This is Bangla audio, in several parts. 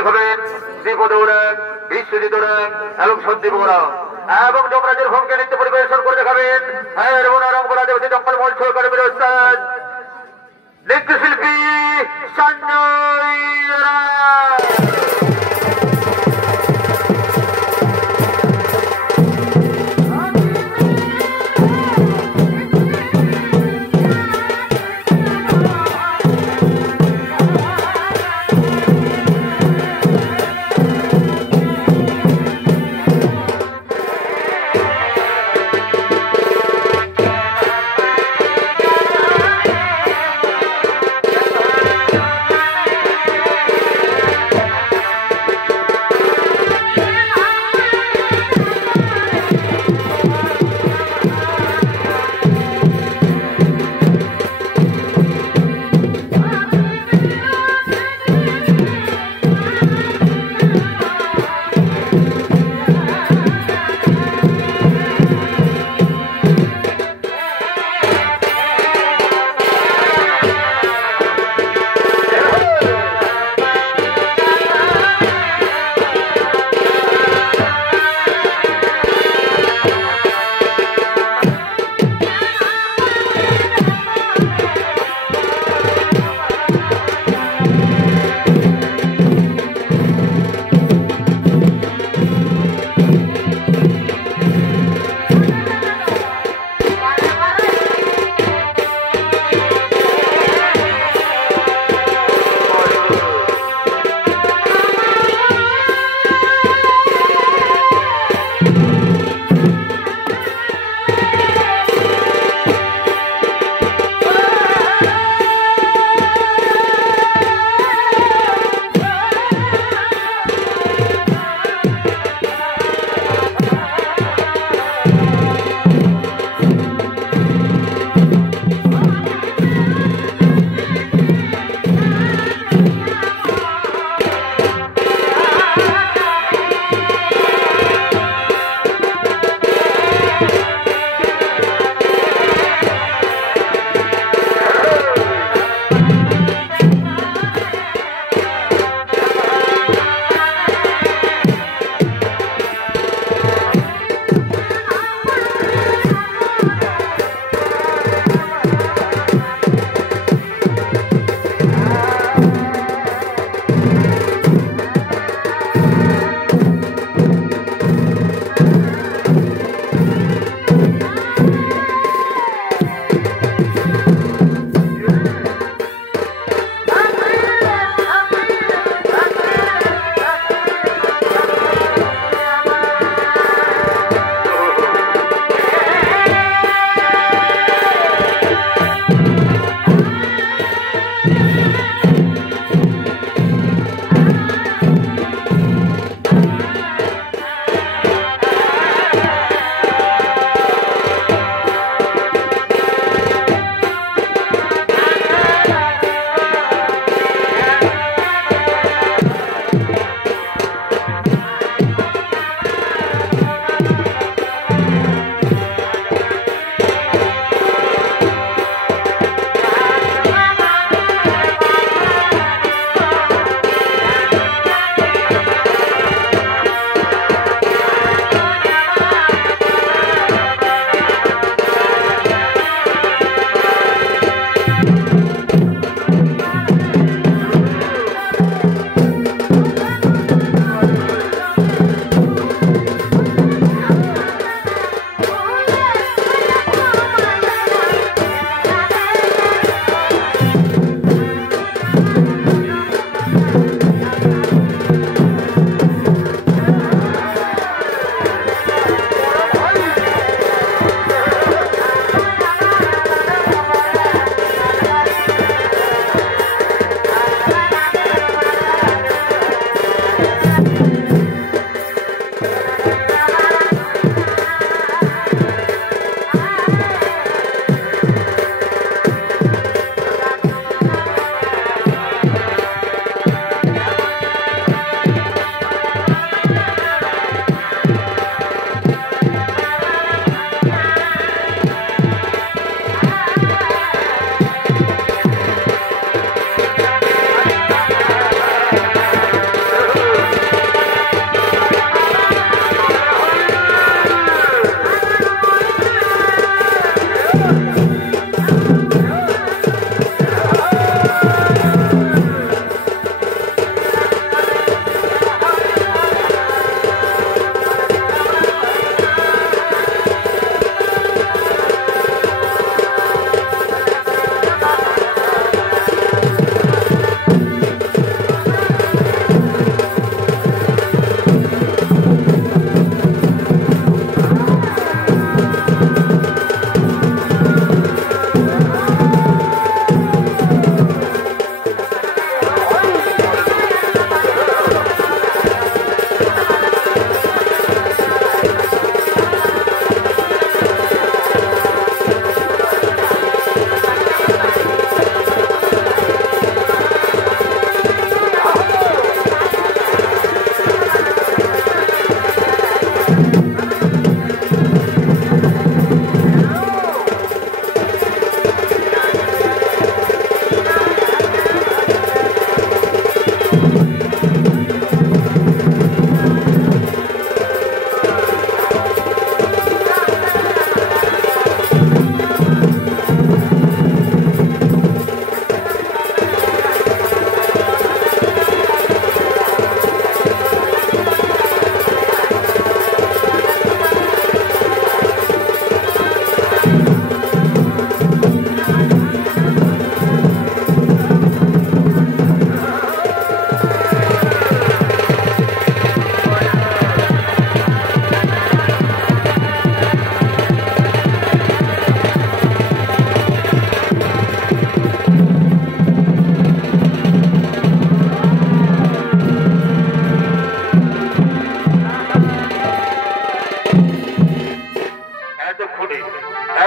দেখাবেন দীপদ ওরাং, বিশ্বজিৎ ওরাং এবং সন্দীপ ওরাং এবং যমরাজের ভূমিকা নৃত্য পরিবেশন করে দেখাবেন রঙ্গলা দেবতী জঙ্গল মঞ্চ সহকারী ওস্তাদ নৃত্যশিল্পী সঞ্জয় রায়।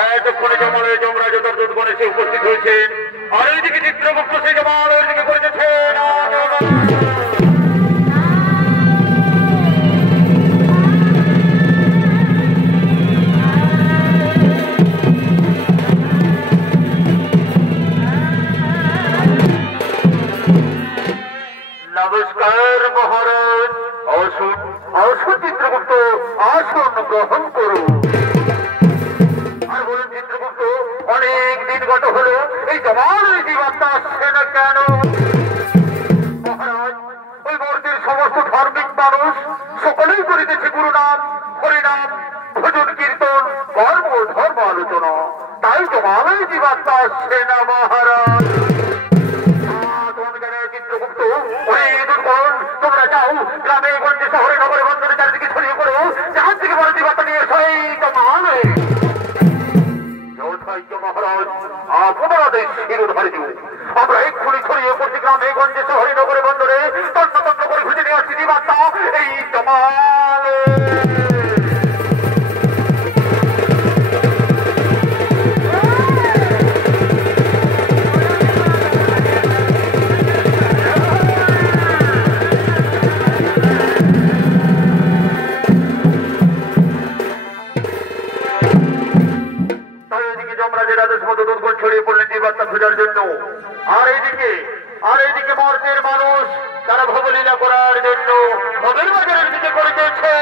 এতক্ষণে জমালয় যমরাজ দর্দুত গণেশে উপস্থিত হয়েছেন। আর ওইদিকে চিত্রগুপ্ত সেই জমালয়ের দিকে করেছেন। নমস্কার মহারাজ। আসুন আসুন চিত্রগুপ্ত, আসুন গ্রহণ করুন। আর বলুন চিত্রগুপ্ত, অনেক দিন গত হলো, এই জমালয় জীবাত্মা আসছে না কেন? মহারাজ, ওই মূর্তির সমস্ত ধার্মিক মানুষ সকলেই করিতেছে গুরুনাম, হরিনাম, ভজন কীর্তন, কর্ম ধর্ম আলোচনা, তাই জমালয় জীবাত্মা আসছে না মহারাজ। চিত্রগুপ্ত, তোমরা যাও গ্রামে গঞ্জে শহরে নগরে বন্দরে চারিদিকে ছড়িয়ে পড়ো, যার থেকে বড় জীবাত্মা নিয়ে সেই জমালয়। মহারাজ, আপনাদের শিরোধারে দিব। আমরা এক্ষুনি ছড়িয়ে পড়ছি গ্রামে গঞ্জে শহরে নগরে বন্দরে, তন্ন তন্ন করে খুঁজে নিয়ে আসছি জীবাত্মা এই জমালয়। ছড়িয়ে পড়লেন জীবাত্মা খোঁজার জন্য। আর এইদিকে মর্তের মানুষ তারা ভবলীলা করার জন্য ভবের বাজারের দিকে করিতেছে।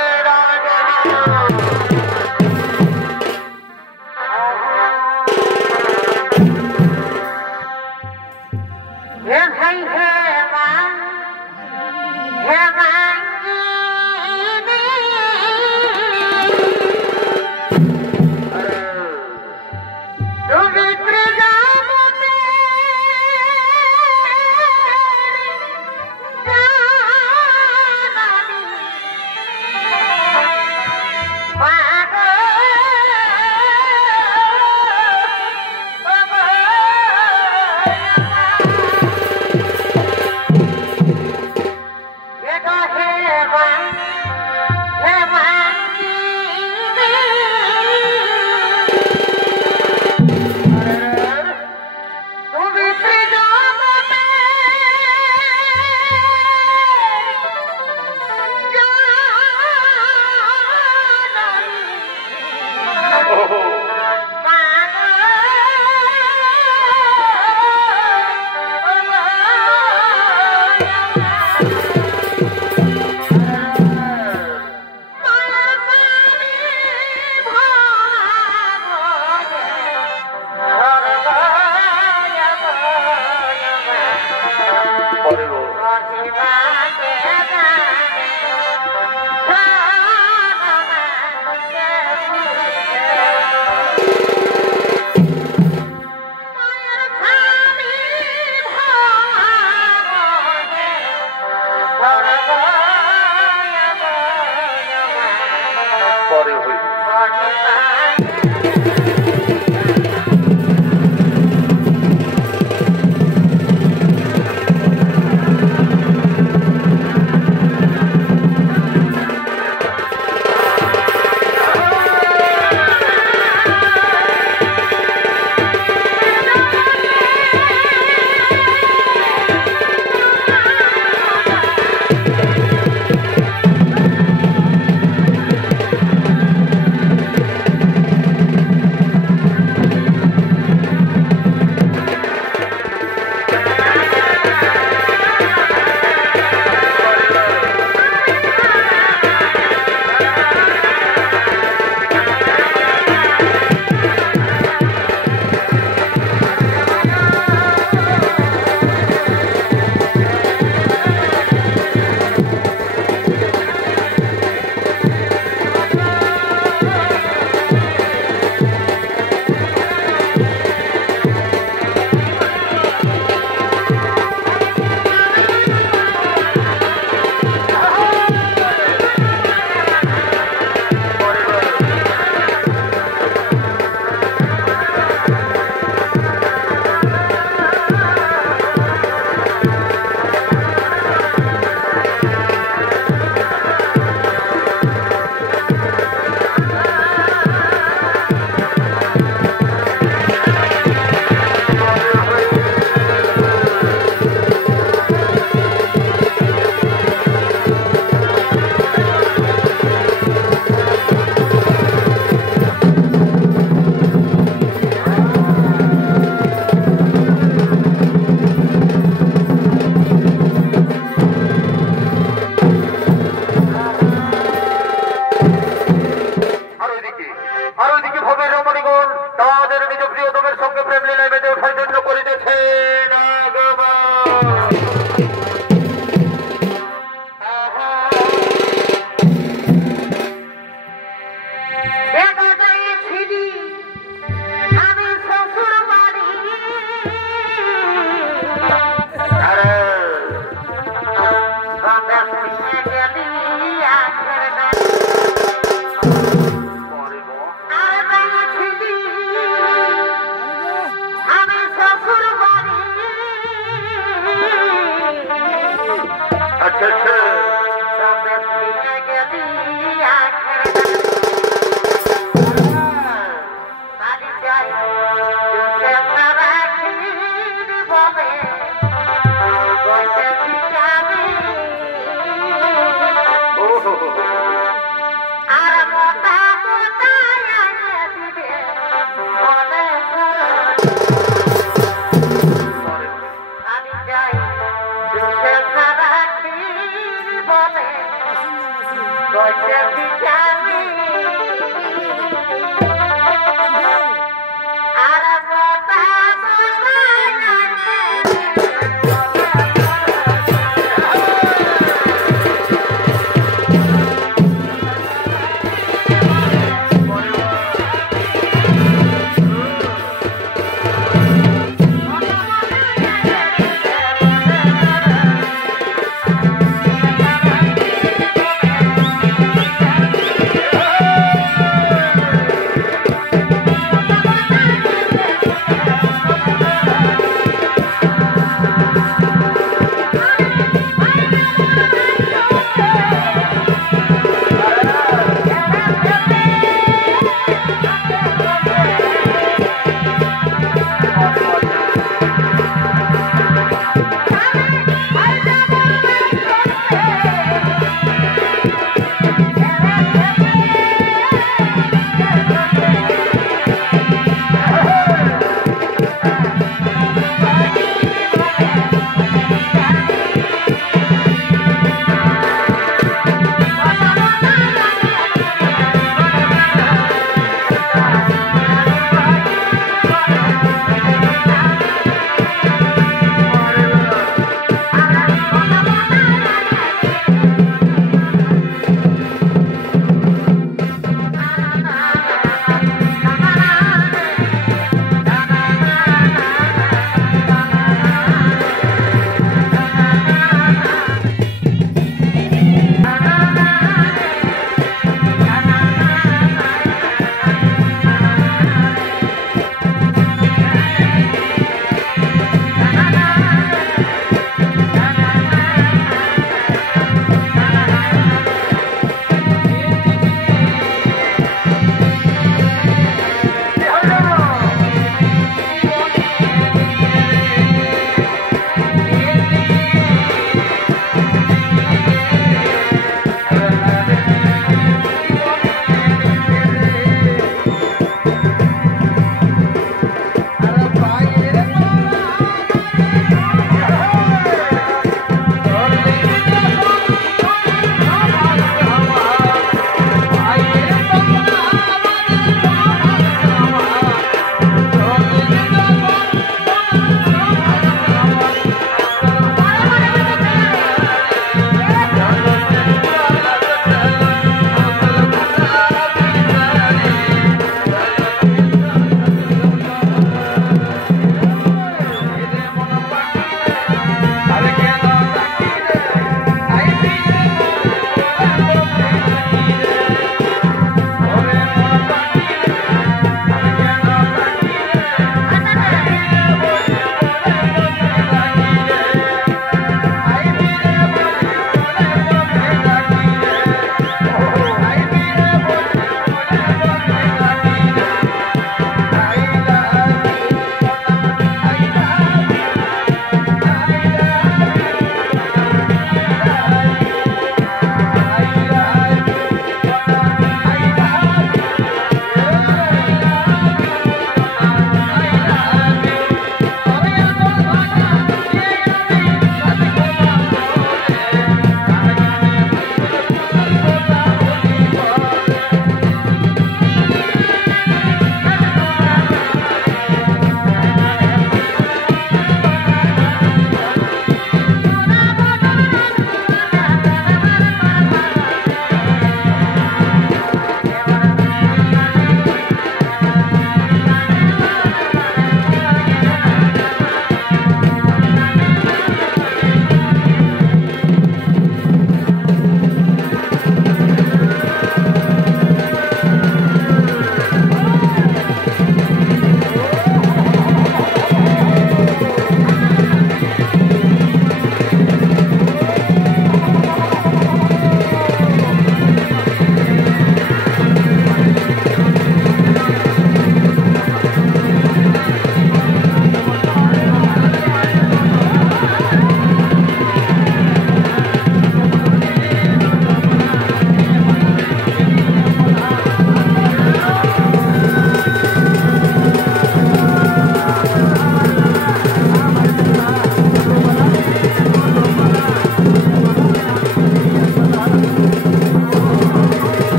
রমণীগণ তাদের নিজ প্রিয়তমের সঙ্গে প্রেম লীলায় মেতে ওঠার জন্য করিতেছেন আগমন।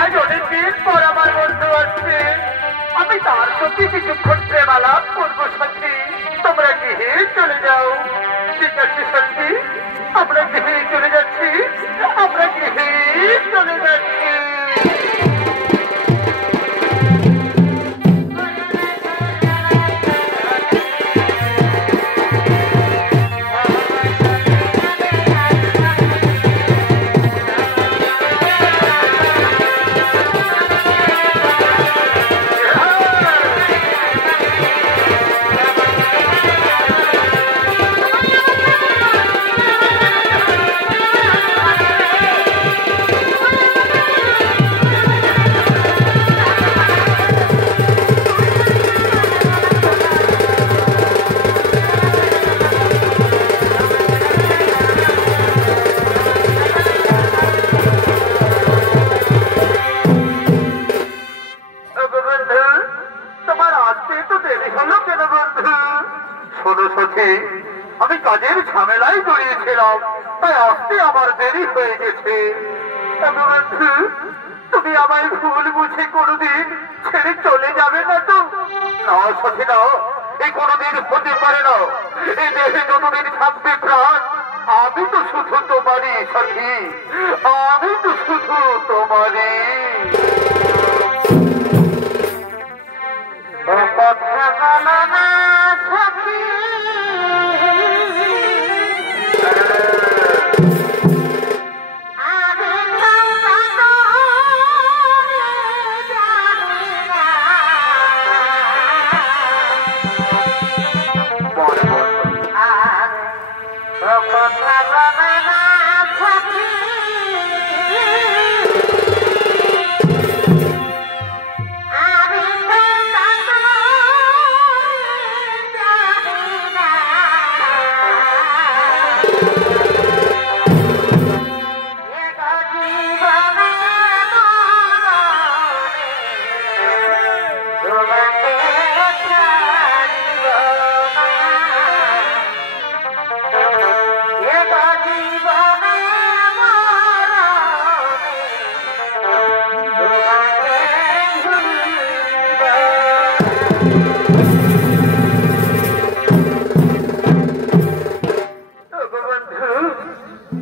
আজ অনেকদিন পর আমার বন্ধু আসছে, আমি তার প্রতি কিছুক্ষণ প্রেমালাপ করবো সাথী। তোমরা গৃহে চলে যাও। ঠিক আছে সাথী, আমরা গৃহে চলে যাচ্ছি, আমরা গৃহে চলে যাচ্ছি। আমি কাজের ঝামেলায় জড়িয়েছিলাম, তাই আসতে আমার দেরি হয়ে গেছে। বন্ধু, তুমি আমায় ভুল বুঝে কোনোদিন ছেড়ে চলে যাবে না তো? না সখী না, এই কোনোদিন হতে পারে না। এই দেহে যতদিন থাকবে প্রাণ, আমি তো শুধু তোমারই সখী, আমি তো শুধু তোমারই। কথা বলো না সখী,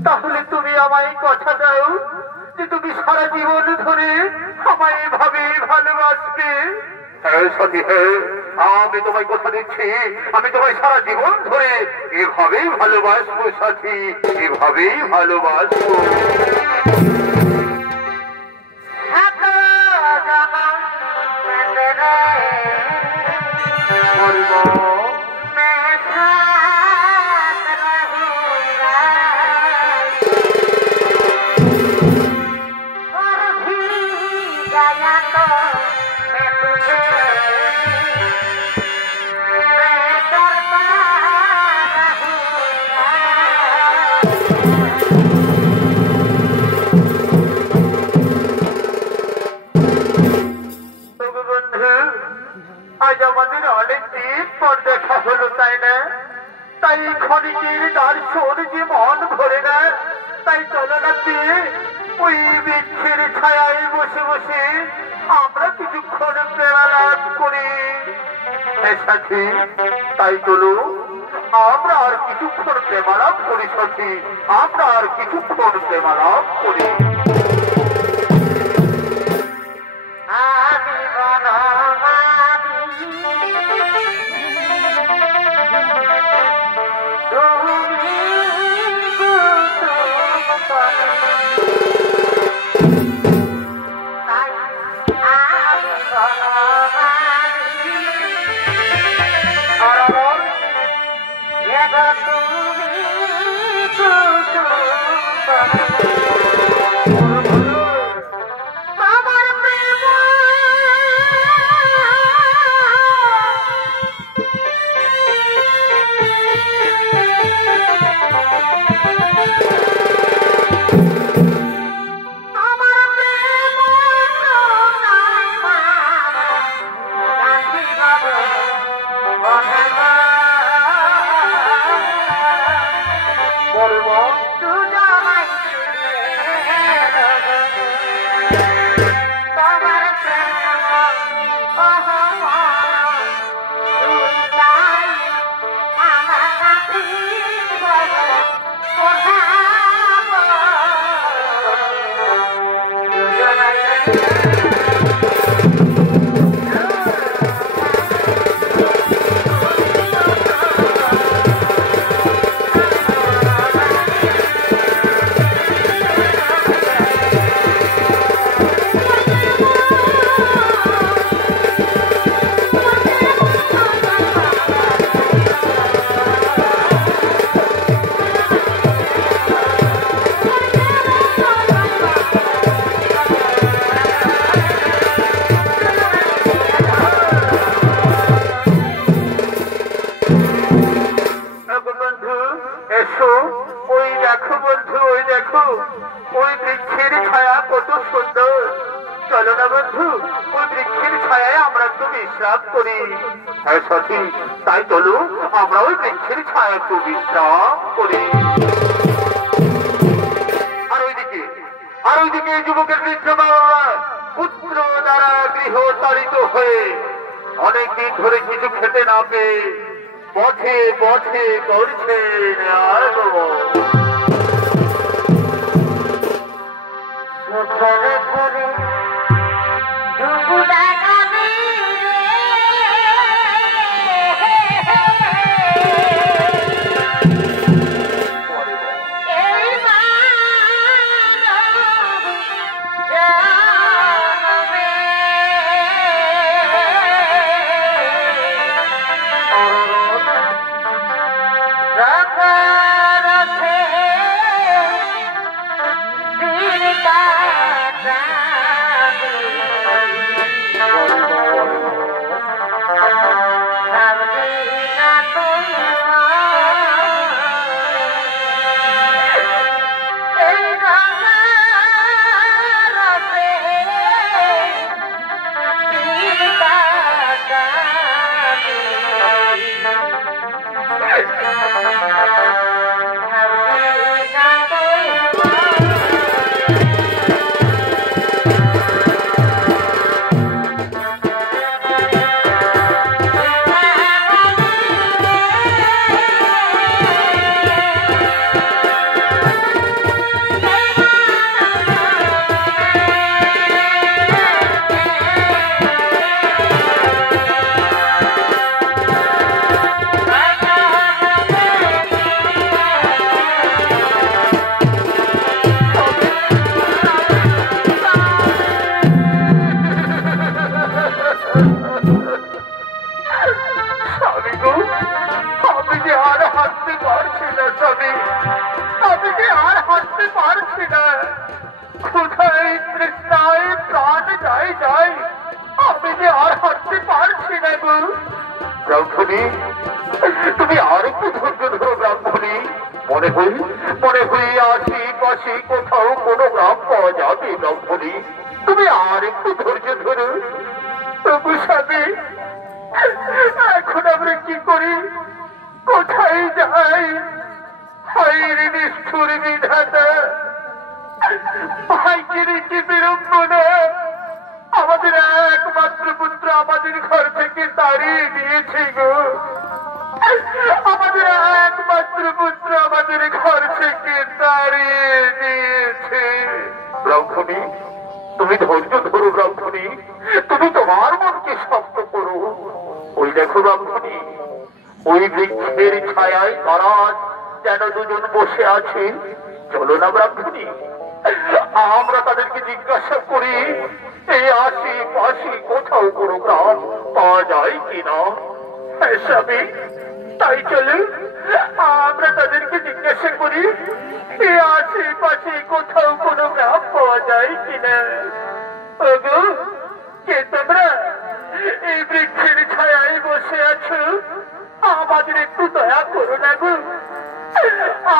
তাহলে তুমি আমায় কথা দাও যে তুমি সারা জীবন ধরে আমায় এভাবে ভালোবাসবে। হ্যাঁ সখী, হ্যাঁ, আমি তোমায় কথা দিচ্ছি, আমি তোমায় সারা জীবন ধরে এভাবেই ভালোবাসবো সাথী, এভাবেই ভালোবাসবো। আজ আমাদের অনেকদিন পর দেখা হলো, তাই না? তাই ক্ষণিকের দর্শন যে মন ভরে না, তাই চলো না দিয়ে ওই বৃক্ষের ছায়ায় বসে বসে আমরা কিছুক্ষণ প্রেমালাপ করি। সাথী, তাই চলো আমরা আর কিছুক্ষণ প্রেমালাপ করি সাথী, আমরা আর কিছুক্ষণ প্রেমালাপ করি। তুমি তাই চলো আমরা ওই বৃক্ষের ছায়া একটু বিশ্রাম করি। আর ওইদিকে যুবকের বৃদ্ধ বাবা পুত্র দ্বারা গৃহ তাড়িত হয়ে অনেকদিন ধরে কিছু খেতে না পেয়ে পথে পথে করছে তুমি আর একটু ধৈর্য ধরো ব্রাহ্মণী। মনে হই আশেপাশে কোথাও কোনো গ্রাম পাওয়া যাবে ব্রাহ্মণী। তুমি আর একটু ধৈর্য ধরো। প্রভু স্বামী, এখন আমরা কি করি, কোথায় যাই? হায়রে নিষ্ঠুর বিধাতা, ভাইকে রেখে বিড়ম্বনা। আমাদের একমাত্র পুত্র আমাদের ঘর থেকে তাড়িয়ে দিয়েছে গো। আমাদের একমাত্র পুত্র আমাদের ঘর থেকে তাড়িয়ে দিয়েছে। ব্রাহ্মণী, তুমি ধৈর্য ধরো ব্রাহ্মণী, তুমি তোমার মনকে শক্ত করো। ওই দেখো ব্রাহ্মণী, ওই বৃক্ষের ছায়ায় তারা যেন দুজন বসে আছে। চলো না ব্রাহ্মণী, আমরা তাদেরকে জিজ্ঞাসা করি এই আশেপাশে কোথাও কোনো গ্রাম পাওয়া যায় কিনা। হ্যাঁ স্বামী, তাই চলে আমরা তাদেরকে জিজ্ঞাসা করি এই আশেপাশে কোথাও কোনো গ্রাম পাওয়া যায় কিনা। ওগো, কে তোমরা এই বৃক্ষের ছায়ায় বসে আছো? আমাদের একটু দয়া করো না গো।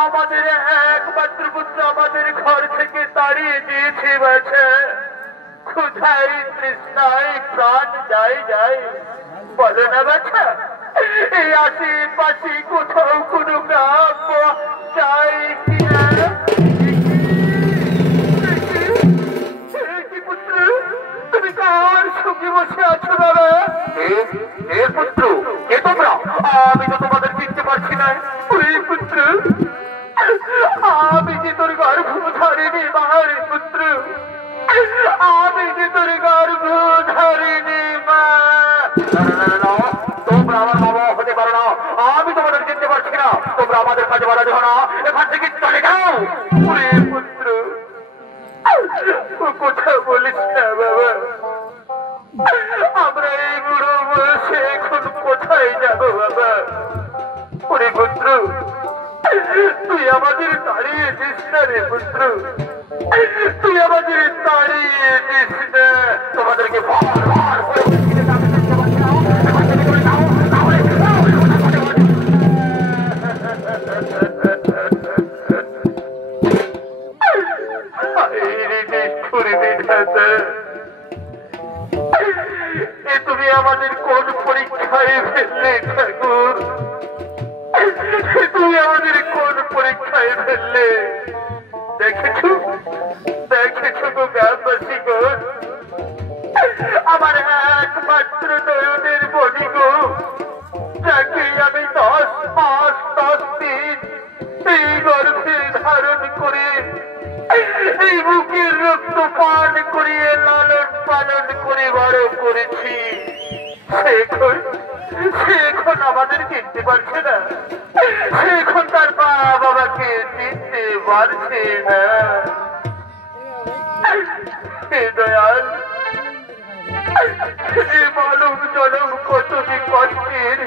আমাদের একমাত্র পুত্র আমাদের ঘর থেকে তাড়িয়ে দিয়েছে বাছা। ক্ষুধায় তৃষ্ণায় প্রাণ যায়। বলো না বাছা, এই আশেপাশে কোথাও কোনো গ্রাম যায় কিনা? পুত্র, তুমি কার সঙ্গে বসে আছো বাবা? পুত্র, কে তোমরা? আমি তো তোমাদের চিনতে পারছি না। পুত্র, আমি যে তোর গর্ভ ধারিনি মারে পুত্র, তোর গর্ভধারিণী মা। তোমরা আমার বাবা হতে পারো না, আমি তোমাদের চিনতে পারছি না, তোমরা আমাদের কাছে বাধা দেবো না, এখান থেকে চলে যাও। পুত্র কথা বলিস না বাবা, আমরা এই বুড়ো বয়সে এখন কোথায় যাবো বাবা? ওরে পুত্র, তুই আমাদের তাড়িয়ে দিস না রে পুত্র, তুই আমাদের তাড়িয়ে দিস না। তোমাদেরকে তুমি আমাদের কোন পরীক্ষায় ফেললে ঠাকুর? তুমি আমাদের কোন পরীক্ষায় ফেললে? দেখেছো দেখেছো গো গ্রামবাসী গো, আমার একমাত্র নয়নের বডি গো, যাকে আমি 10 মাস 10 দিন এই গর্ভে ধারণ করে এই বুকের রক্ত পান করিয়ে লালন পালন করে বড় করেছি, সে এখন আমাদের চিনতে পারছে না, সে এখন তার মা বাবাকে চিনতে পারছে না। দয়াল, মানব জনম কত যে কষ্টের,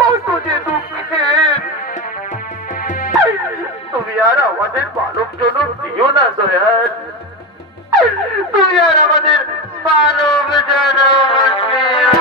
কত যে দুঃখের, তুমি আর আমাদের মানব জনম দিও না দয়াল, তুমি আর আমাদের মানব জনম দিও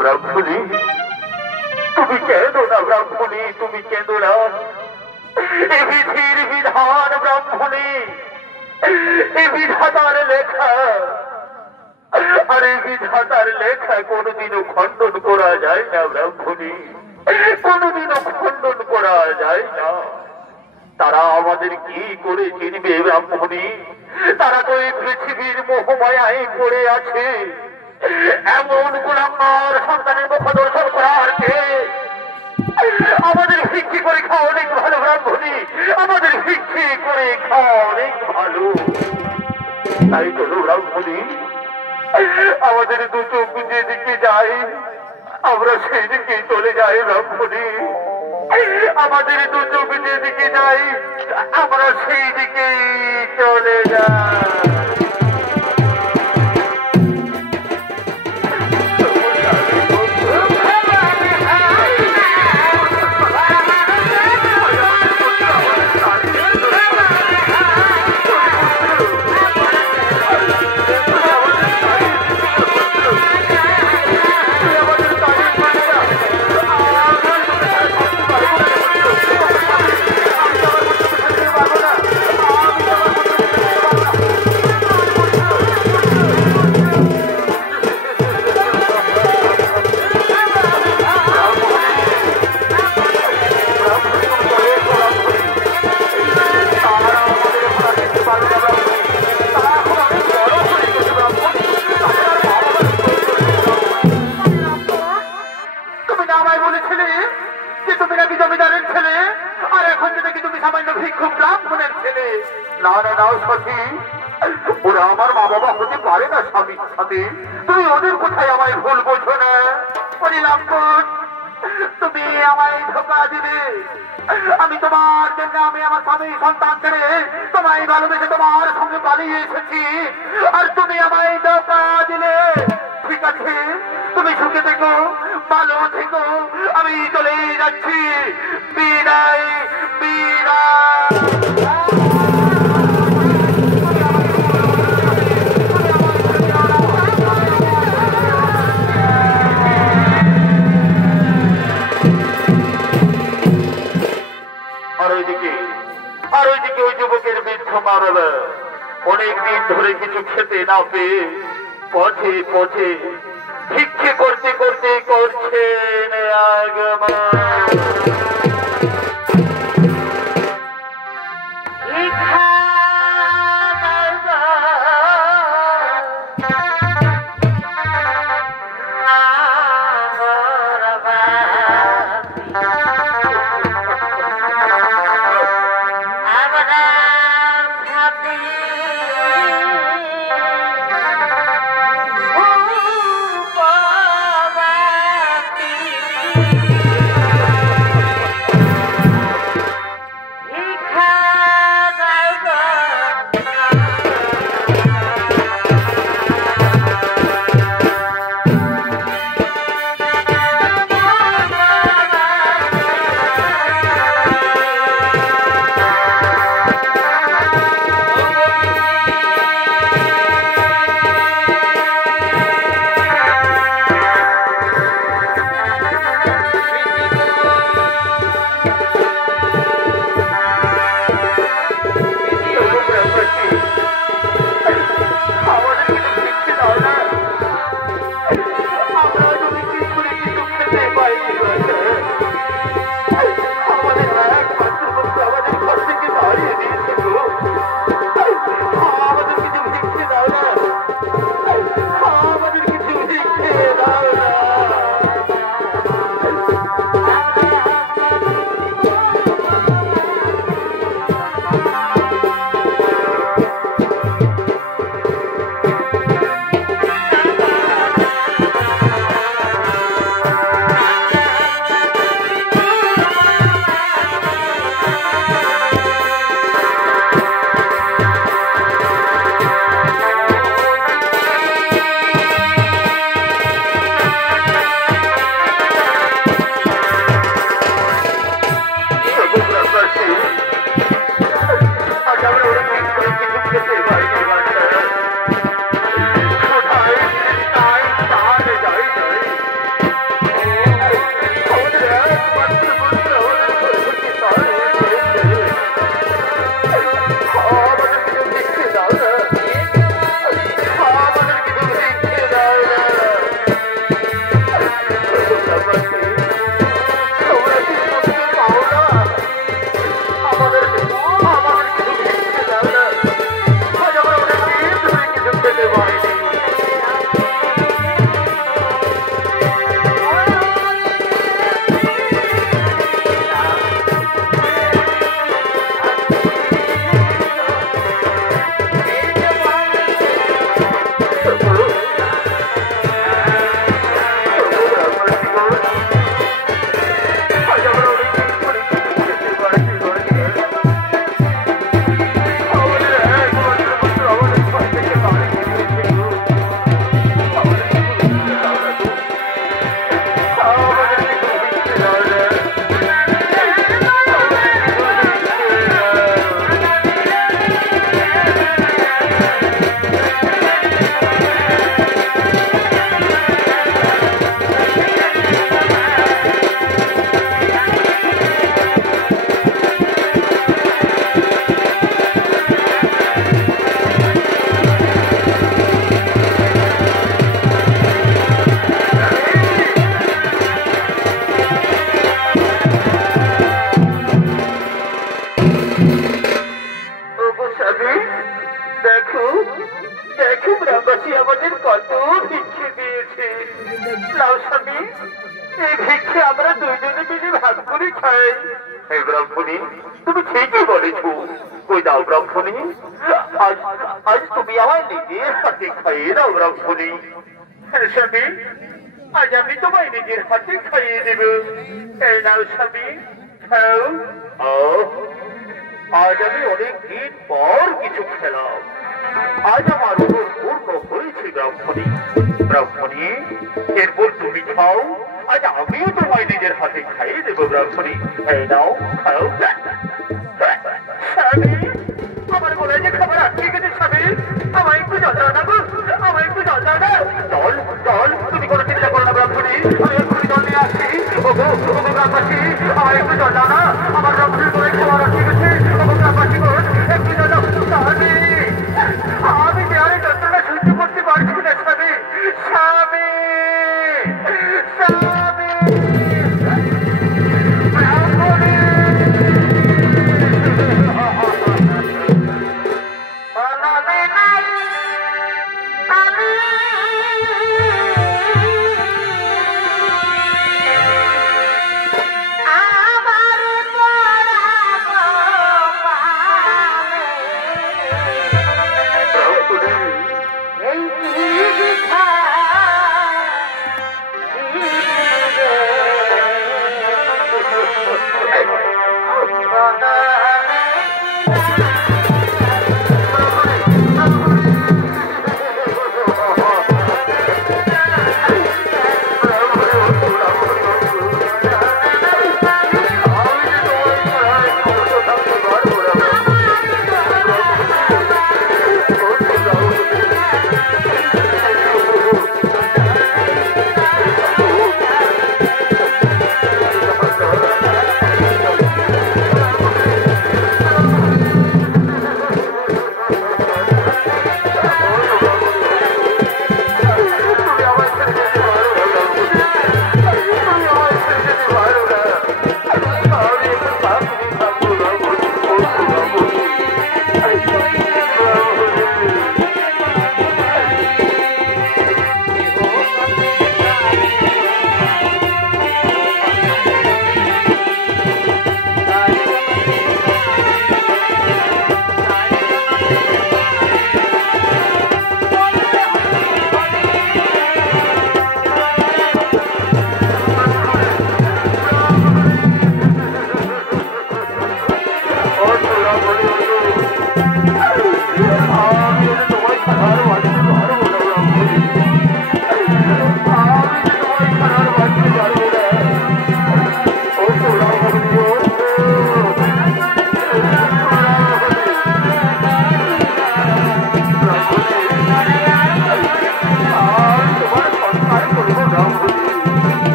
ব্রাহ্মণী, তুমি কেঁদো না ব্রাহ্মণী, তুমি কেঁদো না। এ বিধির বিধান ব্রাহ্মণী, এ বিধাতার লেখা, আর এই বিধাতার লেখা কোনদিনও খণ্ডন করা যায় না ব্রাহ্মণী, কোনদিনও খণ্ডন করা যায় না। তারা আমাদের কি করে চিনবে ব্রাহ্মণী? তারা তো এই পৃথিবীর মোহমায়ায় পড়ে আছে, এমন গুণাঙ্গার সন্তানের মুখ দর্শন করার কে? আমাদের ভিক্ষি করে খাওয়া অনেক ভালো ব্রাহ্মণী, আমাদের ভিক্ষি করে খাওয়া অনেক ভালো। তাই চলো ব্রাহ্মণী, আমাদের দু চোখ যেদিকে যাই আমরা সেই দিকে চলে যাই ব্রাহ্মণী, আমাদের দু চোখ যেদিকে যাই আমরা সেই দিকে চলে যাই। ওরা আমার মা বাবা হতে পারে না স্বামীর সাথে, তুমি ওদের কোথায় আমায় ভুল বোঝো না? তুমি আমায় ধোকা দিবে, আমি তোমার জন্য আমি আমার স্বামী সন্তান ছেড়ে তোমায় ভালোবেসে তোমার সঙ্গে পালিয়ে এসেছি, আর তুমি আমায় ধোকা দিলে। ঠিক আছে, তুমি সুখে থেকো, ভালো থেকো, আমি চলে যাচ্ছি। বিদায় বিদায়। খেতে না পেয়ে পথে পথে ভিক্ষে করতে করতে করছেন আগমন।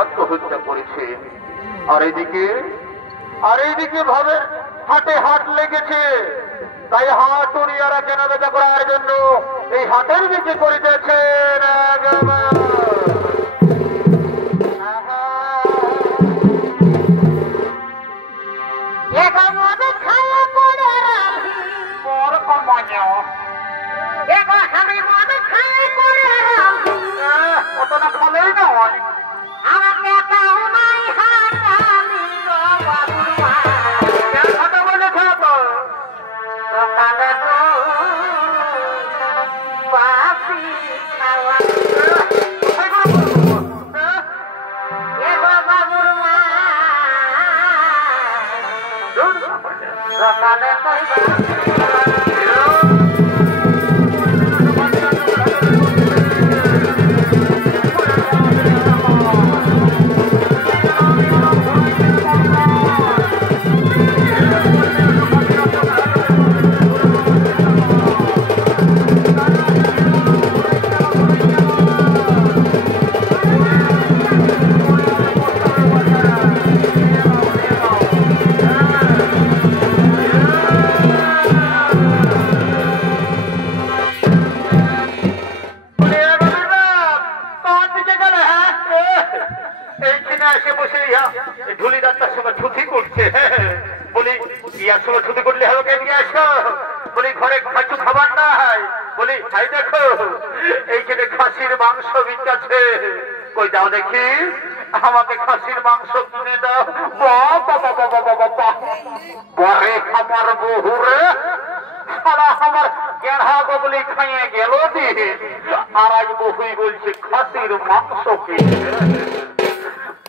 আত্মহত্যা করেছে। আর এইদিকে ভাবে হাটে হাট লেগেছে, তাই হাট উনিয়ারা কেনা বেচা করার জন্য এই হাটের দিকে করিতেছেন।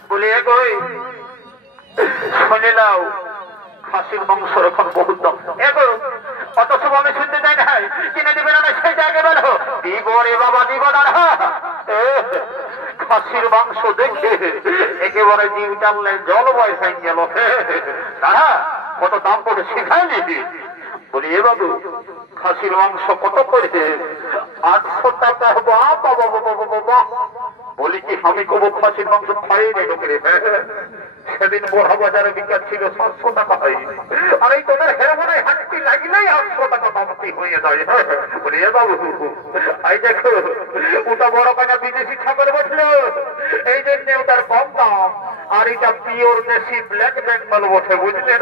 বলে শুনে নাও খাসির মাংসের এখন বহুত দাম এগো অত সব আমি শুনতে চাই না কিনে দিবে না সেটা আগে বলো দিব রে বাবা দিব না খাসির মাংস দেখে একেবারে জিভ টানলে জল বয় খাই গেল দাদা কত দাম পড়ে শিখায়নি বলি এ বাবু খাসির মাংস কত করে 800 টাকা বাবা বাবা বলি কি আমি কবো খাসির মাংস খাই নাই লোকের সেদিন বড় বাজারে বিকাশ ছিল 700 টাকা হয় আর এই তোদের হেরমনে হাঁটতি লাগলেই 800 টাকা দামতি হয়ে যায় বলি এ বাবু এই দেখো ওটা বড় কানা বিদেশি ছাগল বসলো এই জন্য ওটার কম দাম আর এটা পিওর দেশি ব্ল্যাক বেঙ্গল বসে বুঝলে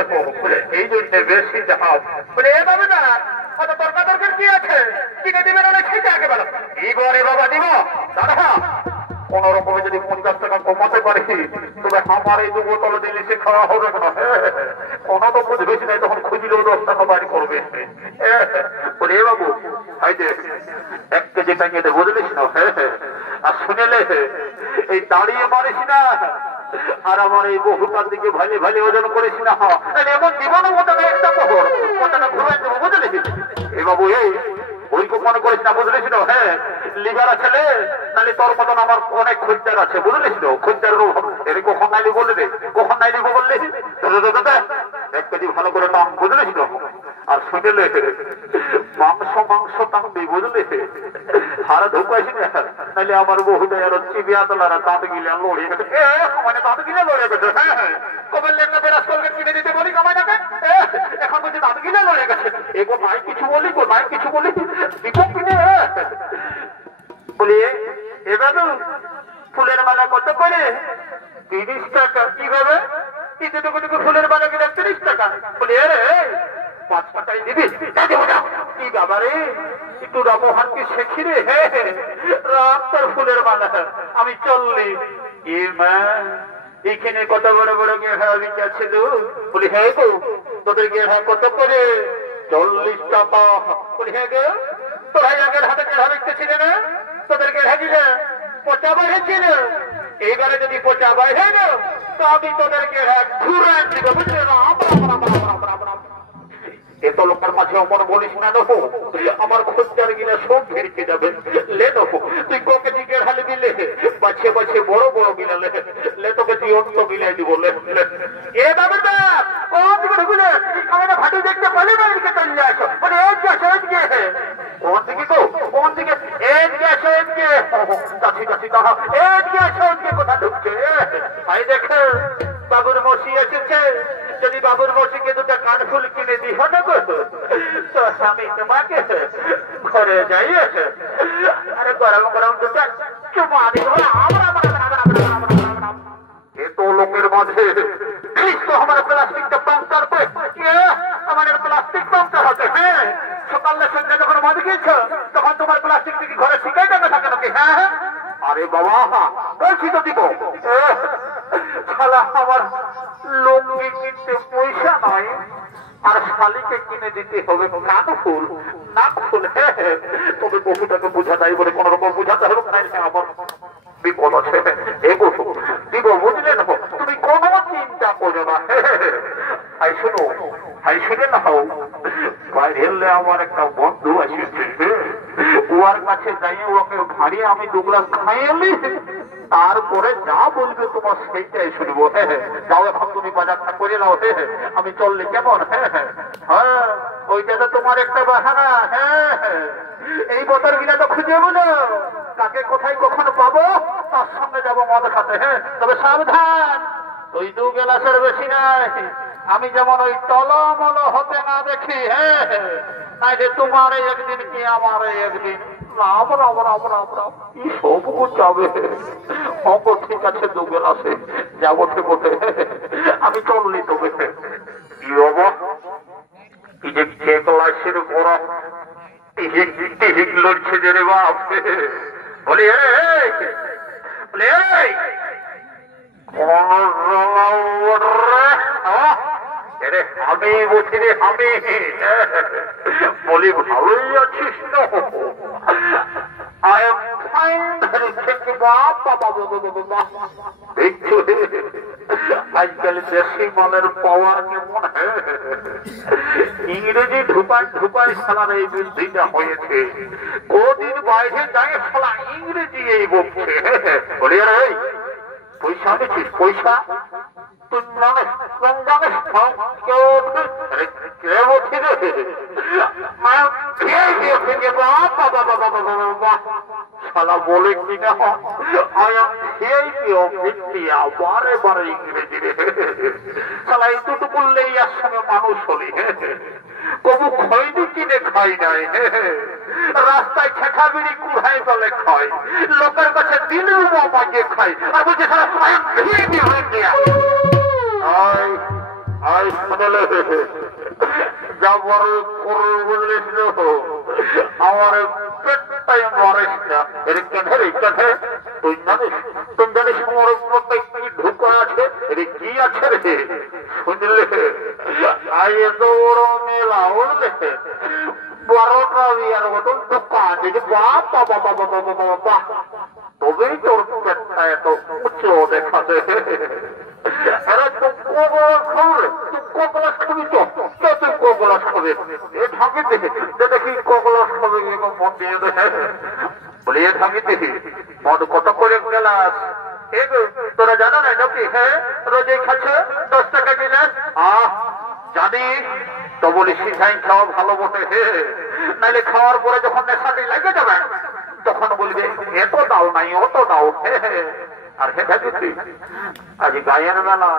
এই জন্য বেশি দাম বলে এ বাবু না কত তর্কাতর্কের কি আছে কিনে দিবে না সেটা আগে বলো দিব রে বাবা দিব দাদা কোন রকমে যদি 50 টাকা কমাতে পারি তবে আমার এই 2 বোতল দিলে সে খাওয়া হবে না কোনো তো বুঝবেছ না তখন খুঁজলেও 10 টাকা বাড়ি করবে বলে বাবু এই যে 1 কেজি টাঙিয়ে বুঝলিস না আর শুনেলে এই দাঁড়িয়ে মারিস না আর আমার এই বহুটার দিকে ভালে ভালে ওজন করিস না এমন জীবনের মতো একটা খবর কথাটা ঘুরে দেবো বুঝলি এ বাবু এই ওই খুব মনে করিস না বুঝলিস লিভার আছে তাহলে তোর মতন আমার অনেক খদ্দের আছে বুঝলিস খদ্দের এর কখন নাইলি বলে দে কখন নাইলি বললি 1 কেজি ভালো করে দাম বুঝলিস আর শুনেলে মাংস টানবি বুঝলি হারা ঢুকাইস না নাহলে আমার বহুটা আর চিবিয়া তোলারা দাঁত গিলে লড়িয়ে গেছে মানে দাঁত গিলে লড়িয়ে গেছে কবে লেখা বেরাস করবে কিনে দিতে বলি কামাইটাকে এখন বলছি দাঁত গিলে লড়িয়ে গেছে এগো নাই কিছু বলি গো নাই কিছু বলি কিনে বলি এবার ফুলের মালা কত করে 30 টাকা কিভাবে ইতেটুকু ফুলের মালা কিনে 30 টাকা বলি রে 5 টাকাই দিবি কি বাবা রে একটু ব্যবহার কি শেখি রে রাস্তার ফুলের মালা আমি চললি এ মা এখানে কত বড় বড় গেহা বিকা ছিল বলি হ্যাঁ গো তোদের গেহা কত করে 40 টাকা বলি হ্যাঁ গো তোরা আগের হাতে গেহা বিকতেছিল না তোদের গেহা দিলে 50 বাড়েছিল এইবারে যদি 50 বাড়ে না তো আমি তোদের গেহা ঘুরে দিব বুঝলে না এত লোকের মাঝে অমন বলিস না দেখো আমার খোঁজার গিলা সব ফিরতে যাবে লে দেখো তুই ক কেজি গেড়ালি দিলে বাছে বাছে বড় বড় গিলা লে তোকে তুই অন্য গিলাই দিব এ বাবা কোন দিকে ঢুকলে আমার ভাটি দেখতে পারলে না এদিকে চলে আসো মানে এক গ্যাস গিয়ে কোন দিকে গো কোন দিকে এক গ্যাস গিয়ে কাছি কাছি তাহা এক গ্যাস গিয়ে কোথা ঢুকছে আই দেখে বাবুর মসি এসেছে যদি বাবুর মসিকে 2টা কানফুল কিনে দিহ না গো তো আমি তোমাকে ঘরে যাই আরে গরম গরম 2টা চুমা দিব এত লোকের মাঝে আমার প্লাস্টিকটা পাংচার আমার প্লাস্টিক পাংচার হচ্ছে সকালে সন্ধ্যা যখন মদ গিয়েছ তখন তোমার প্লাস্টিক থেকে ঘরে শিখাই যাবে থাকে নাকি আরে বাবা বলছি তো দিব শালা আমার লুঙ্গি কিনতে পয়সা নয় আর শালিকে কিনে দিতে হবে নাক ফুল তবে বহুটাকে বোঝা যায় বলে কোন রকম বোঝাতে হবে আমার বিপদ আছে এগো দিব বুঝলে না তুমি কোনো চিন্তা করো না শুনে না বাইরে আমার একটা বন্ধু আসছে ওর কাছে যাই ওকে ভারী আমি 2 গ্লাস খাইলি তারপরে যা বলবে তোমার সেইটাই শুনবো যাও এখন তুমি বাজারটা করে নাও আমি চললে কেমন ওইটা তো তোমার একটা বাহানা এই বোতল গিলা তো খুঁজে বলো কাকে কোথায় কখন পাবো তার সঙ্গে যাবো মদ খাতে তবে সাবধান ওই 2 গ্লাসের বেশি নাই আমি যেমন ওই টলমল হতে না দেখি নাইলে তোমার একদিন কি আমার একদিন ঠিক আছে 2 গ্লাসে যাবো বটে আমি চললি তবে কি বাবা কি যে গ্লাসের বড় টিহিক লড়ছে যে রে বাপ বলি আমি বলছি রে আমি বলি ভালোই আছিস না দেখছো আজকাল দেশি মালের পাওয়ার কেমন, ইংরেজি ঢুকায় ঢুকায় শালার এই বৃদ্ধিটা হয়েছে। কদিন বাইরে যায় শালা ইংরেজি এই বলছে। বলি আরে পয়সা দিচ্ছিস, পয়সা তুই জানিস, কম জানিস, কেউ শালা বলে কিনা বারে বারে ইংরেজি রে শালা এইটুকু বললেই আর সঙ্গে মানুষ হলি। কবু খয়নি কিনে খাই নাই, রাস্তায় ঠেঠা বিড়ি কুড়াই বলে খাই, লোকের কাছে দিলেও মাকে খাই, আর বলছে যা বড় বুঝলিস আমার পেটটাই মরিস না। এর কেঠে রে কেঠে তুই জানিস, তুই জানিস আমার উপরটা কি ঢুকা আছে, এর কি আছে রে শুনলে আইয়ে তো ওর মেলা উঠলে 12টা বিয়ার মতন দোকান, বাবা বাবা বাবা বাবা বাবা, তবেই তোর পেটটা এত উঁচু দেখাতে। এরা তো কগলাস খাবে, তুই কগলাস খাবি তো, তুই কগলাস খাবে এ ঢাকি দেখে দেখি কগলাস খাবে মন দিয়ে দেখে বলি এ ঢাকি দেখি মদ কত করে গেলাস তোরা জানো না নাকি? হ্যাঁ রোজই খাচ্ছে 10 টাকা গিলাস। জানি তো বলি সিধাই খাওয়া ভালো বটে, নাইলে খাওয়ার পরে যখন নেশাটি লেগে যাবে তখন বলবে এত দাও নাই অত দাও। আর হেঁটে দিচ্ছি আজ গায়ের মেলা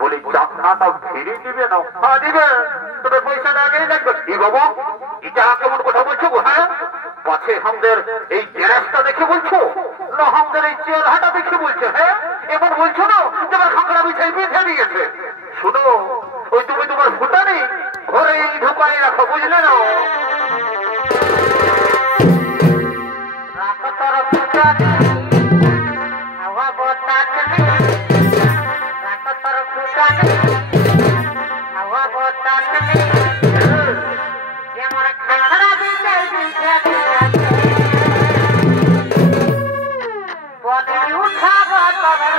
বলি চাকনাটা ফিরে দিবে না? হ্যাঁ দিবে, তবে পয়সাটা আগেই লাগবে। কি বাবু এটা কেমন কথা বলছো? হ্যাঁ পাছে আমাদের এই গ্যারেজটা দেখে বলছো না আমাদের এই চেহারাটা দেখে বলছে? হ্যাঁ এমন বলছো না যে আমার খাঁকড়া বিছাই বেঁধে দিয়েছে। শুনো ওই তুমি তোমার ফুটানি ঘরে ঢুকাই রাখো, বুঝলে না? রাখো তোর ফুটানি হাওয়া বতাস রাখো তোর ফুটানি হাওয়া বতাস যেমন খাঁকড়া বিছাই বেঁধে বলে উঠাবো তবে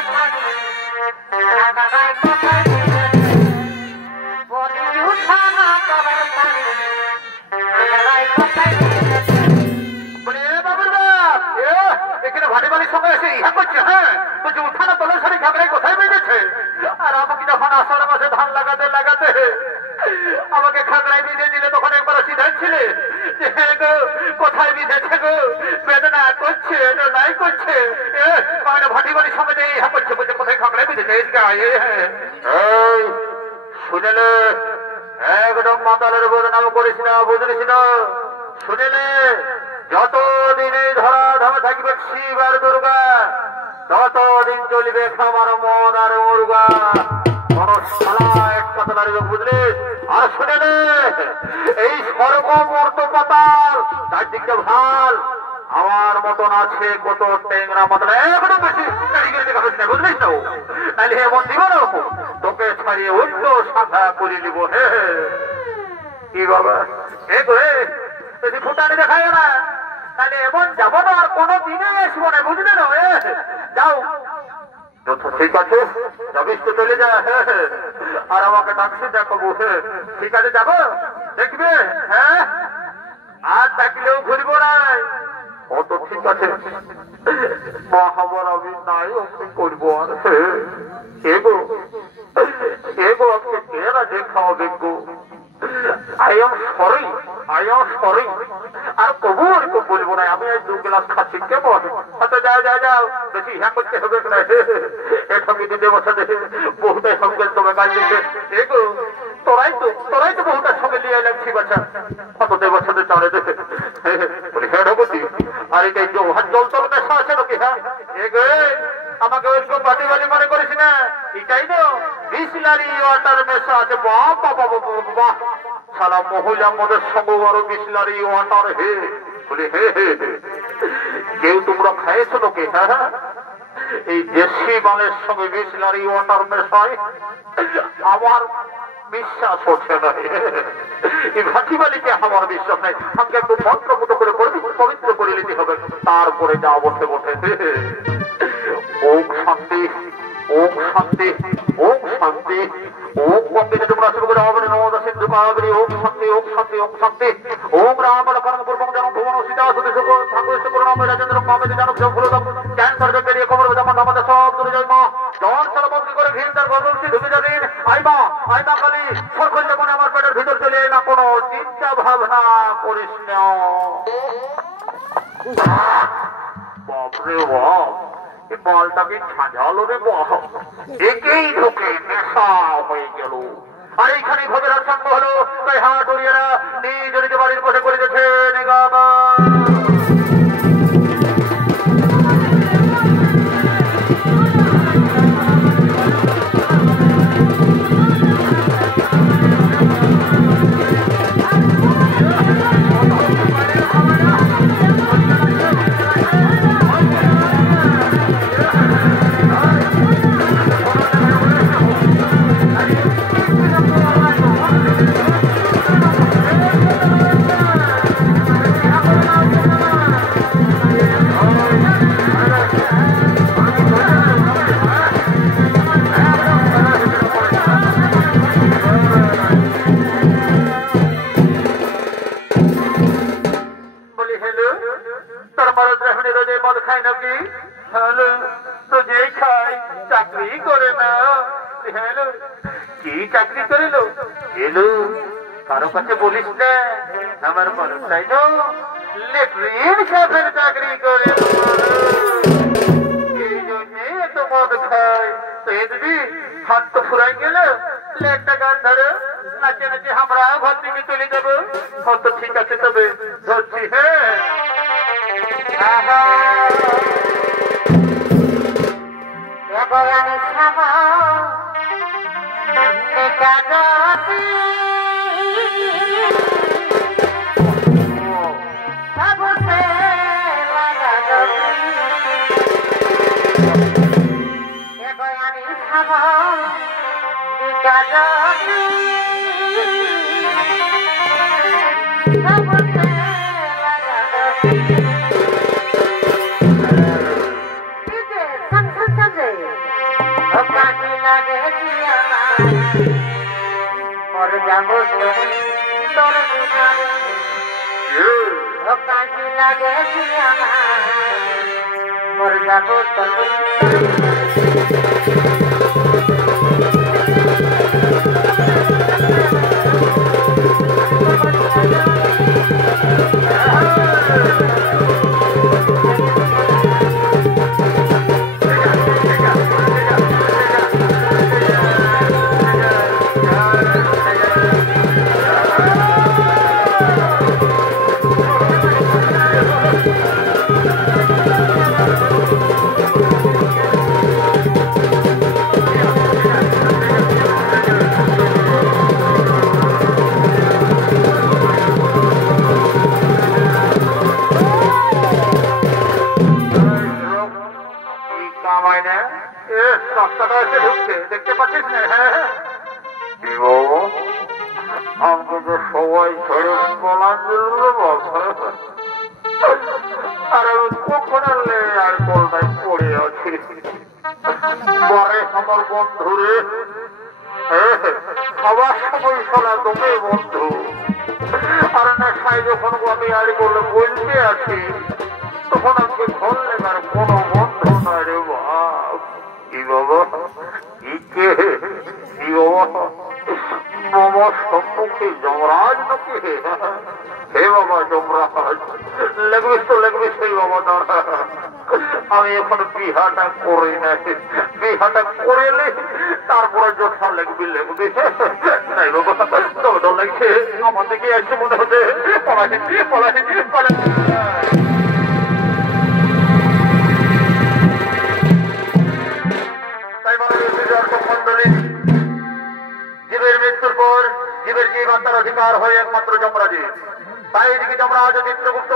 আমাকে খাগড়ায় বিঁধে দিলে তখন একবার সিদ্ধান্ত ছিলে কোথায় বিঁধেছে গো, বেদনা করছে নাই করছে, ভাটি বাড়ির সঙ্গে করছে বলছে কোথায় খাগড়ায় বিঁধেছে। শুনেলে একদম মাতালের বদনাম করিস না, বুঝলিস না? শুনেলে যতদিন এই ধরাধামে থাকবে শিব আর দুর্গা, ততদিন চলিবে খাবার মদ আর মুরগা। এক কথা দাঁড়িয়ে বুঝলি? আর শুনেলে এই স্বর্গ মর্ত পাতাল চারদিকটা ভাল আমার মতন আছে কত টেংরা মাতাল, একদম বেশি বুঝলিস না? নাহলে এমন দিব না তোকে ছাড়িয়ে অন্য শাখা করে নিব। হে কি বাবা যদি ফুটানি দেখায় না তাহলে এমন যাবো না, আর কোনো দিনে আসবো না, বুঝলে না? যাও ঠিক আছে যাবিস তো চলে যা, আর আমাকে ডাকছি দেখাবো। ঠিক আছে যাবো দেখবে, হ্যাঁ আর ডাকলেও ঘুরবো না। ও তো ঠিক আছে মহাবর আমি নাই ওকে করবো। আর এগো এগো আপনি কেনা যে খাওয়াবে গো, I am sorry আর কবু এরকম বলবো না। আমি এই 2 গ্লাস খাচ্ছি কেমন? আচ্ছা যাও যাও যাও, বেশি হ্যাঁ করতে হবে না। এর সঙ্গে দিতে বসাতে বহুটাই সঙ্গে তোমার কাজ দিতে এগো তোরাই তো বহুটার সঙ্গে নিয়ে লাগছি বাচ্চা কত দেবর সাথে চড়ে দেবে বলি হ্যাঁ ঢোকছি। আর এটাই হাত জল তল নেশা আছে নাকি? হ্যাঁ এগো আমাকে ওইরকম বাটি বালি মনে করিস না, এটাই তো বিসলারি ওয়াটার নেশা আছে। বাবা বাবা বাবা সারা মহিলা মদের সঙ্গে আরো বিসলারি ওয়াটার। হে বলি হে কেউ তোমরা খাইছো নাকি? হ্যাঁ এই দেশি মালের সঙ্গে বিসলারি ওয়াটার মেশায় আমার বিশ্বাস হচ্ছে না। এই ভাটি বালিকে আমার বিশ্বাস নেই। আমাকে একটু মন্ত্রপুত করে পবিত্র করে নিতে হবে, তারপরে যা বসে বসে। ওম শান্তি ओम शांति ओम शांति ओम वंदे जमुना शिवगोदावरी नर्मदा सिंधु कावेरी ओम शांति ओम शांति ओम शांति ओम राम लखन पूर्वं जनम भुवन सीता सुति सुख ठाकुर करुणामय राजेंद्र कामित जानक जफुलदम ज्ञान सर्व पेरिय कमर जमन नमद सब दुर जय मां জন সর্বত্র করে ঘিন্দার গগনসি ঢুকে যাবেন আইমা কালী সরকল যখন আমার পেটের ভিতর চলে না কোনো চিন্তা ভাবনা করিস না বাপরে বাপ এই বলটাকে ছাঁঝালো রে বাপ একেই ঢুকে নেশা হয়ে গেল আর এইখানে ভোগের আশঙ্ক হলো তাই হাটুরিয়ারা নিজ নিজ বাড়ির বসে করে দিয়েছে নিগামা কারো কাছে বলিস না আমার মনে চাই না লেট্রিন সাফের চাকরি করে এই জন্যে এত মদ খায় তো এ দিদি হাত তো ফুরাই গেল একটা গান ধরে নাচে নাচে আমরা ঘর থেকে চলে যাবো হয়তো ঠিক আছে তবে ধরছি হ্যাঁ দেখতে পাচ্ছিস না আমাকে তো সবাই ছেড়ে বলার আর আমি কখন আর কলটাই পড়ে আছি পরে আমার বন্ধুরে সবার সময় শোনা তোকে বন্ধু আর নেশায় যখন আমি আর বলে বলতে আছি তখন আমাকে ধরলে আর কোনো বন্ধু না রে বাপ কি বাবা কি বাবা বাবা সম্মুখে যমরাজ নাকি হে বাবা যমরাজ লাগবিস তো লাগবিস সেই বাবা দাঁড়া আমি এখন বিহাটা করি না বিহাটা করেলে তারপরে যথা লাগবি লাগবে নাই বাবা তবে ডর লাগছে আমার দিকে আসছে মনে হচ্ছে পড়াই পড়াই পড়াই জীবের মৃত্যুর পর জীবের জীবাত্মার অধিকার হয় একমাত্র যমরাজে তাই এদিকে যমরাজ ও চিত্রগুপ্ত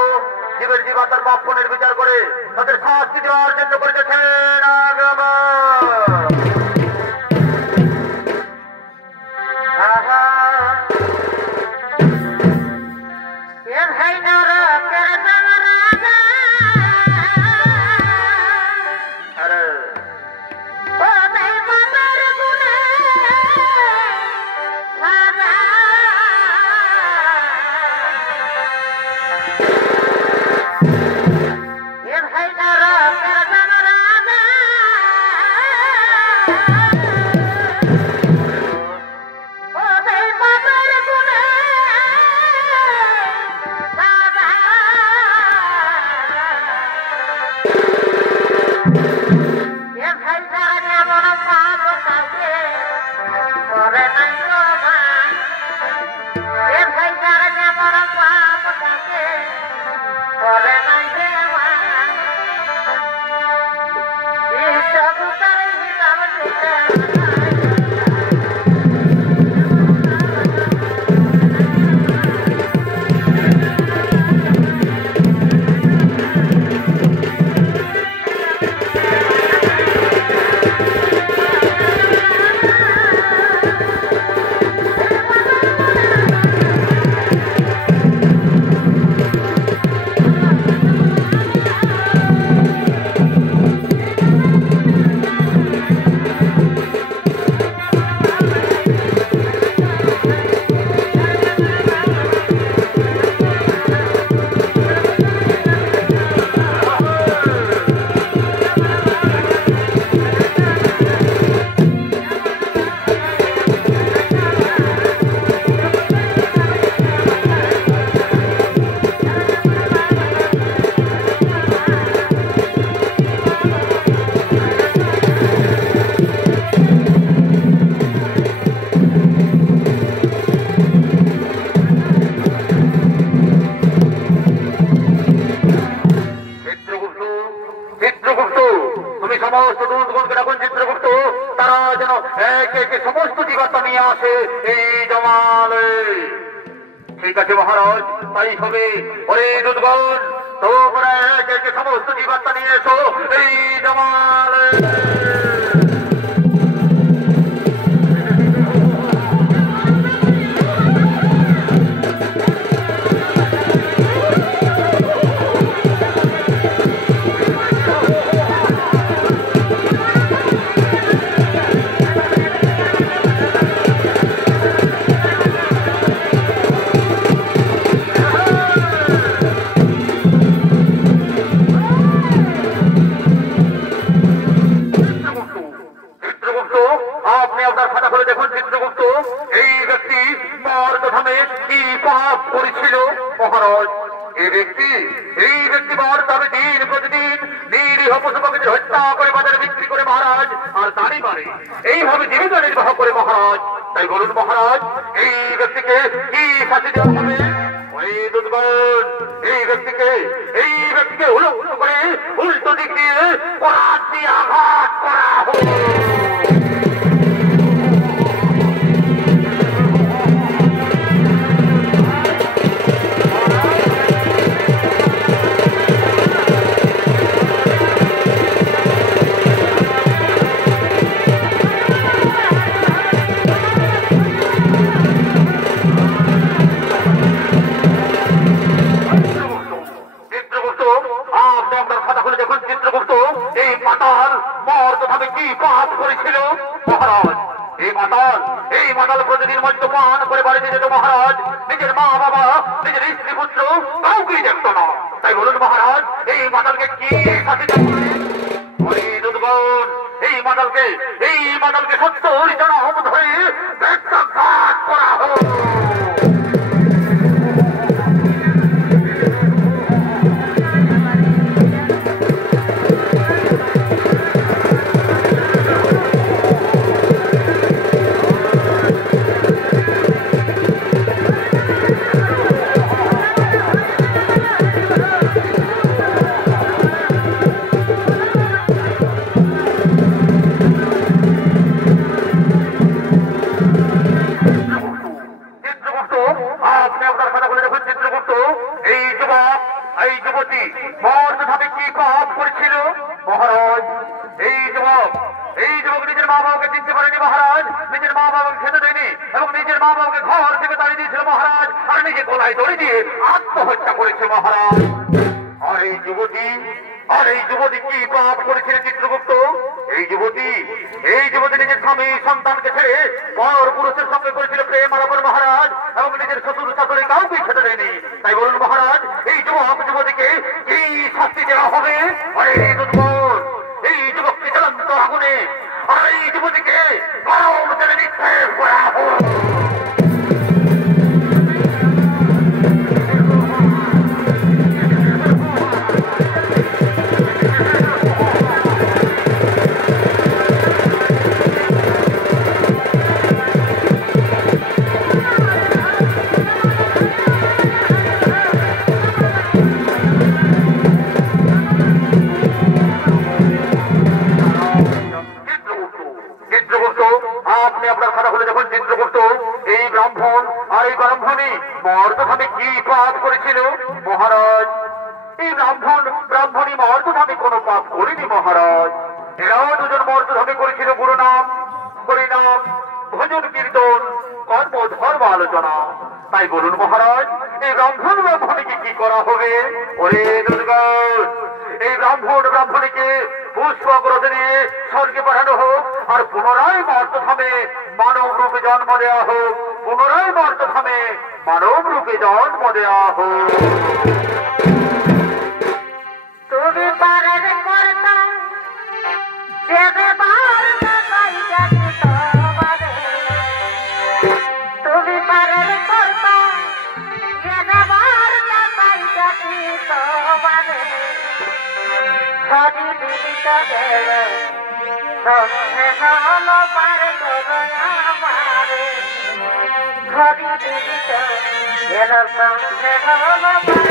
জীবের জীবাত্মার পাপ পুণ্যের বিচার করে তাদের শাস্তি দেওয়ার জন্য করেছেন Oh, সমস্ত জীবাত্মা নিয়ে আসে এই জমালে। ঠিক আছে মহারাজ, তাই হবে। ওরে দুধগণ, তোমরা একে একে সমস্ত জীবাত্মা নিয়ে এসো এই জমালে। এইভাবে জীবিকা নির্বাহ করে মহারাজ। তাই বলুন মহারাজ, এই ব্যক্তিকে কি শাস্তি দেওয়া হবে? ওই দুধগণ, এই ব্যক্তিকে উলঙ্গ করে উল্টো দিক দিয়ে করাত দিয়ে আঘাত করা হোক। এই মাতাল প্রতিদিন মদ্যপান করে বাড়িতে যেত মহারাজ। নিজের মা বাবা, নিজের স্ত্রী পুত্র কাউকেই দেখত না। তাই বলুন মহারাজ, এই মাতালকে কি শাস্তি দেওয়া হবে? ওই দুধগণ, এই মাতালকে 70 জনম ধরে বেত্রাঘাত করা হোক। আত্মহত্যা করেছে মহারাজ। আর এই যুবতী কি পাপ করেছিল চিত্রগুপ্ত? এই যুবতী নিজের স্বামী সন্তানকে ছেড়ে পর পুরুষের সঙ্গে করেছিল প্রেম আলাপন মহারাজ, এবং নিজের শ্বশুর শাশুড়ি কাউকে খেতে দেয়নি। তাই বলুন মহারাজ, এই যুবতীকে কি শাস্তি দেওয়া হবে? আর এই দুধগণ, এই যুবককে জ্বলন্ত আগুনে, আর এই যুবতীকে গরম তেলে নিক্ষেপ করা হোক। মহারাজ, এই ব্রাহ্মণী মর্দধামে কোনো পাপ করেনি মহারাজ। এরাও দুজন মর্দধামে করেছিল গুরুনাম, হরিনাম, ভজন কীর্তন, কর্ম ধর্ম আলোচনা। তাই বলুন মহারাজ, এই ব্রাহ্মণীকে কি করা হবে? ওরে দুর্গণ, এই ব্রাহ্মণীকে পুষ্পক রথে নিয়ে স্বর্গে পাঠানো হোক, আর পুনরায় মর্দধামে মানব রূপে জন্ম দেওয়া হোক। পুনরায় মর্দধামে মানব রূপে জন্ম দেওয়া হোক। তুমি পারের করতা দেবে বার কাই যাচ্ছে তোমারে। তুমি পারের করতা দেবে বার কাই যাচ্ছে তোমারে। হরি দিত গেল সঙ্গে হলো পার করো আমারে। হরি দিত গেল সঙ্গে হলো পার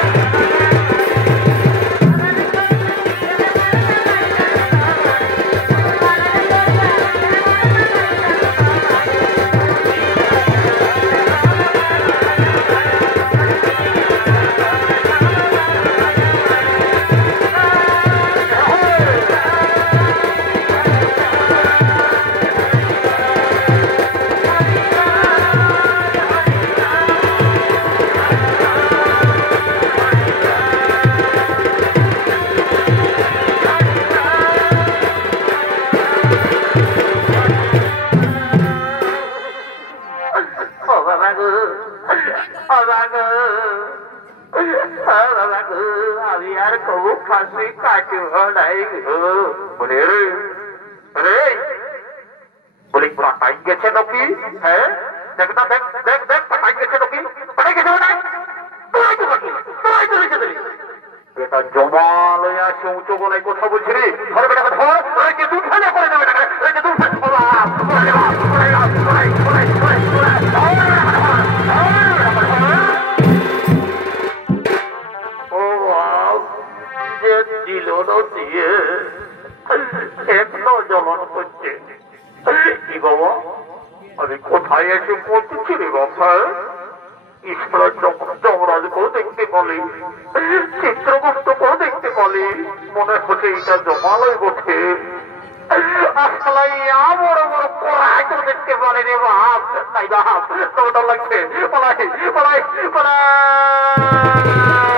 নকি হ্যাঁ দেখ না দেখ দেখ দেখ পাঠাই গেছে নকি পাঠাই গেছে ওটাই তোরাই তো নকি তোরাই তো রেখে দিলি বেটা জমাল হয়ে আসে উঁচু গলায় কথা বলছি রে ধর বেটাকে ধর রেখে দু ফেলে করে দেবে বেটাকে রেখে দু ফেলে যে দিল না দিয়ে এখনো জ্বলন করছে কি বাবা আমি কোথায় এসে পৌঁছেছি রে বাবা ঈশ্বরের যমরাজকেও দেখতে পালি চিত্রগুপ্তকেও দেখতে পালি মনে হচ্ছে এটা জমালয় বটে আসলে বড় বড় কোরাই তো দেখতে পারে রে বাপ তাই বাপ তোর লাগছে পলাই পলাই পলাই